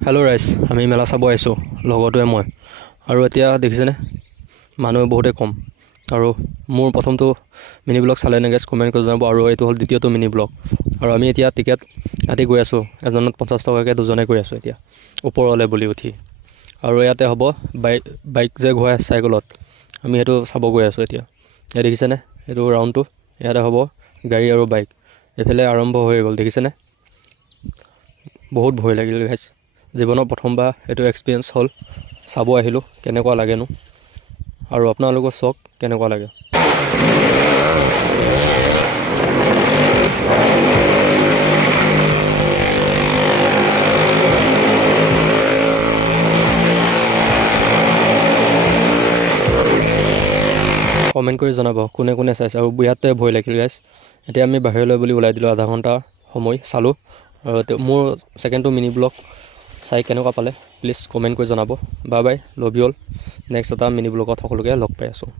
Hello' ৰাইজ, আমি মেলা চাব আহিছোঁ লগৰটোৱে মই। আৰু এতিয়া দেখিছেনে মানুহ বহুতেই কম। আৰু মোৰ প্ৰথমটো মিনি ব্লগ চালে নে গাইজ কমেণ্ট কৰি জনাব। আৰু এইটো হ'ল দ্বিতীয়টো মিনি ব্লগ। আৰু আমি এতিয়া টিকেট কাটি গৈ আছোঁ, এজনত 50 টকাকৈ দুজনে গৈ আছোঁ এতিয়া ওপৰলৈ বুলি উঠি। আৰু ইয়াতে হ'ব বাইক যে ঘূৰাই চাইকেলত, আমি সেইটো চাব গৈ আছোঁ এতিয়া। ইয়াত দেখিছেনে এইটো ৰাউণ্ডটো, ইয়াতে হ'ব গাড়ী আৰু বাইক। এইফালে আৰম্ভ হৈ গ'ল দেখিছেনে। বহুত ভয় লাগিল গাইজ, জীৱনৰ প্ৰথমবাৰ এইটো এক্সপিৰিয়েঞ্চ হ'ল। চাব আহিলোঁ কেনেকুৱা লাগেনো, আৰু আপোনালোকৰ চাওক কেনেকুৱা লাগে। কমেণ্ট কৰি জনাব কোনে কোনে চাইছে। আৰু ইয়াতে ভয় লাগিল গাইজ। এতিয়া আমি বাহিৰলৈ বুলি ওলাই দিলোঁ, আধা ঘণ্টা সময় চালোঁ। আৰু মোৰ ছেকেণ্ডটো মিনি ব্লগ চাই কেনেকুৱা পালে প্লিজ কমেণ্ট কৰি জনাব। Bye bye, love you all. Next এটা মিনি ব্লগত সকলোকে লগ পাই আছোঁ।